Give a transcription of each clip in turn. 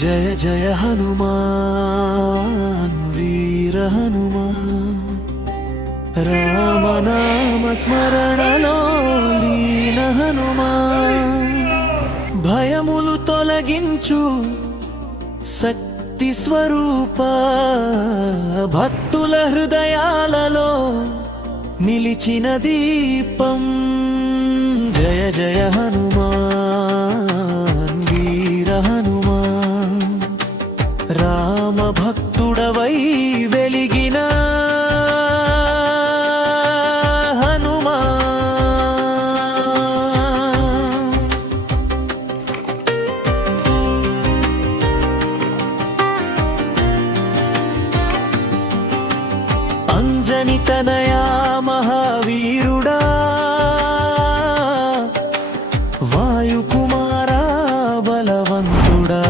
జయ జయ హనుమాన్ వీర హనుమాన్ రామనామ స్మరణలో లీన హనుమాన్ భయములు తొలగించు శక్తి స్వరూప భక్తుల హృదయాలలో నిలిచిన దీపం జయ జయ హనుమాన్ వీర హనుమాన్ రామ భక్తుడవై వెలిగిన అంజని తనయా మహావీరుడా వాయుకుమారా బలవంతుడా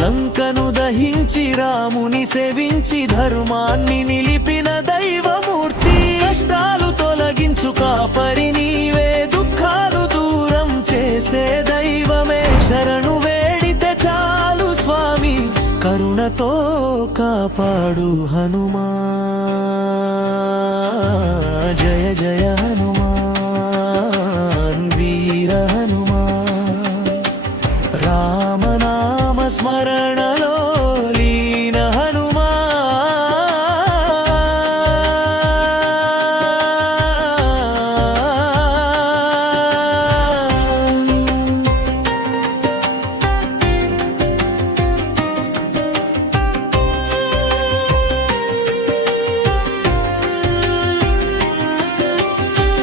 లంకను దహించి రాముని సేవించి ధర్మాన్ని నిలిపిన దైవమూర్తి కష్టాలు తొలగించు కాపరి నీవే దుఃఖాలు దూరం చేసే దైవమే శరణు వేడితే చాలు స్వామి కరుణతో కాపాడు హనుమా జయ జయ హనుమాన్ వీర హనుమాన్ రామనామ స్మరణలో లీన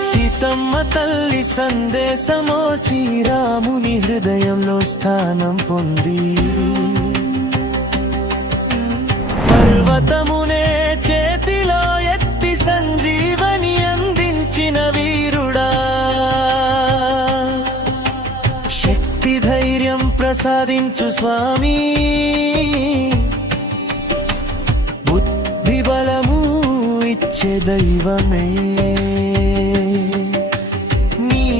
సీతమ్మ తల్లి సందేశమో శ్రీరాముని హృదయంలో స్థానం పొంది పర్వతమునే చేతిలో ఎత్తి సంజీవని అందించిన వీరుడా శక్తి ధైర్యం ప్రసాదించు స్వామి బుద్ధి బలము ఇచ్చే దైవమే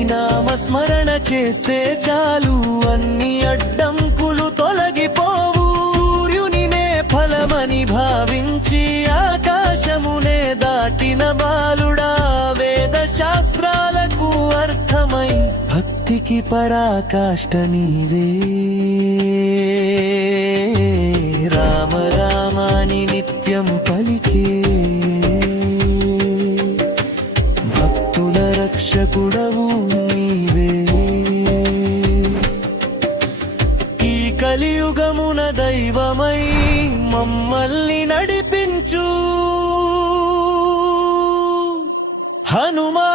నామస్మరణ చేస్తే చాలు అన్ని అడ్డంకులు తొలగిపోవు సూర్యునినే ఫలమని భావించి ఆకాశమునే దాటిన బాలుడా వేద శాస్త్రాలకు అర్థమై భక్తికి పరాకాష్ట నీవే రామ రామాని నిత్యం పలికే భక్తుల రక్షకుడవు నీవే ఈ కలియుగమున దైవమై మమ్మల్ని నడిపించు హనుమా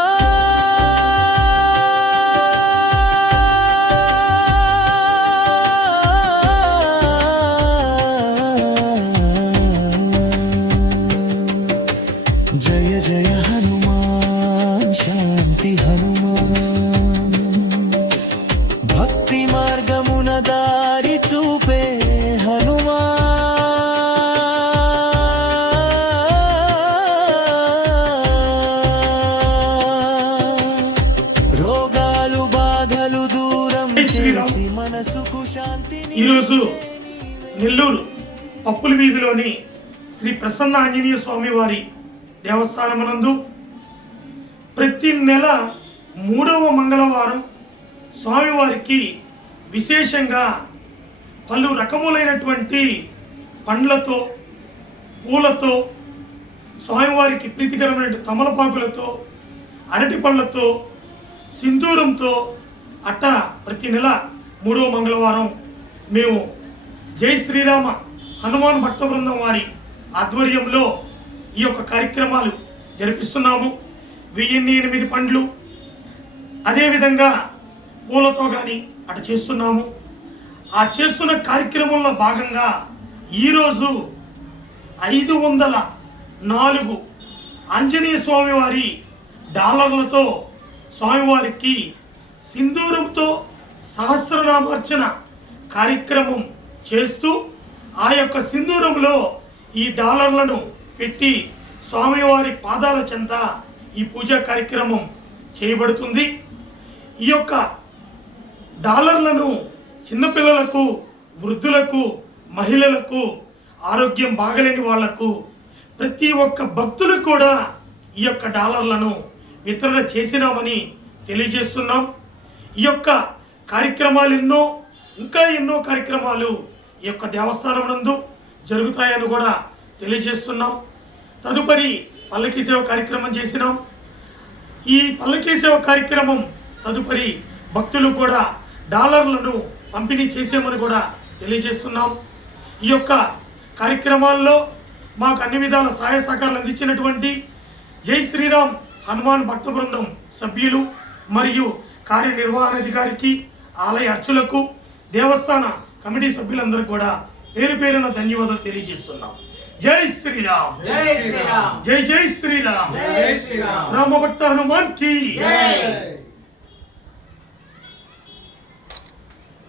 జయ జయ హనుమాన్ శాంతి హనుమాన్ భక్తి మార్గమున దారి చూపే హనుమాన్ రోగాలు బాధలు దూరం చేసి మనసుకు శాంతి. ఈరోజు నెల్లూరు పప్పుల వీధిలోని శ్రీ ప్రసన్న ఆంజనేయ స్వామి వారి దేవస్థానమునందు ప్రతి నెల 3వ మంగళవారం స్వామివారికి విశేషంగా పలు రకములైనటువంటి పండ్లతో పూలతో స్వామివారికి ప్రీతికరమైన తమలపాకులతో అరటి పళ్ళతో సింధూరంతో అట్టా ప్రతి నెల 3వ మంగళవారం మేము జై శ్రీరామ హనుమాన్ భక్త బృందం వారి ఆధ్వర్యంలో ఈ యొక్క కార్యక్రమాలు జరిపిస్తున్నాము. 1008 పండ్లు అదేవిధంగా పూలతో కానీ అటు చేస్తున్నాము. ఆ చేస్తున్న కార్యక్రమంలో భాగంగా ఈరోజు 504 ఆంజనేయ స్వామి వారి డాలర్లతో స్వామివారికి సింధూరంతో సహస్రనామార్చన కార్యక్రమం చేస్తూ ఆ యొక్క సింధూరంలో ఈ డాలర్లను పెట్టి స్వామివారి పాదాల చెంత ఈ పూజా కార్యక్రమం చేయబడుతుంది. ఈ యొక్క డాలర్లను చిన్నపిల్లలకు, వృద్ధులకు, మహిళలకు, ఆరోగ్యం బాగలేని వాళ్లకు, ప్రతి ఒక్క భక్తులకు కూడా ఈ యొక్క డాలర్లను వితరణ చేసినామని తెలియజేస్తున్నాం. ఈ యొక్క కార్యక్రమాలు ఇంకా ఎన్నో కార్యక్రమాలు ఈ యొక్క దేవస్థానం నందు జరుగుతాయని కూడా తెలియజేస్తున్నాం. తదుపరి పల్లకీ సేవ కార్యక్రమం చేసినాం. ఈ పల్లకీ సేవ కార్యక్రమం తదుపరి భక్తులు కూడా డాలర్లను పంపిణీ చేసేమని కూడా తెలియజేస్తున్నాం. ఈ యొక్క కార్యక్రమాల్లో మాకు అన్ని విధాల సహాయ సహకారాలు అందించినటువంటి జై శ్రీరామ్ హనుమాన్ భక్త బృందం సభ్యులు మరియు కార్యనిర్వహణాధికారికి, ఆలయ అర్చులకు, దేవస్థాన కమిటీ సభ్యులందరూ కూడా పేరు పేరున ధన్యవాదాలు తెలియజేస్తున్నాం. జై శ్రీరామ్, జై శ్రీరామ్, జై జై శ్రీరామ్, జై శ్రీరామ్. రామభక్త హనుమాన్ కి జై.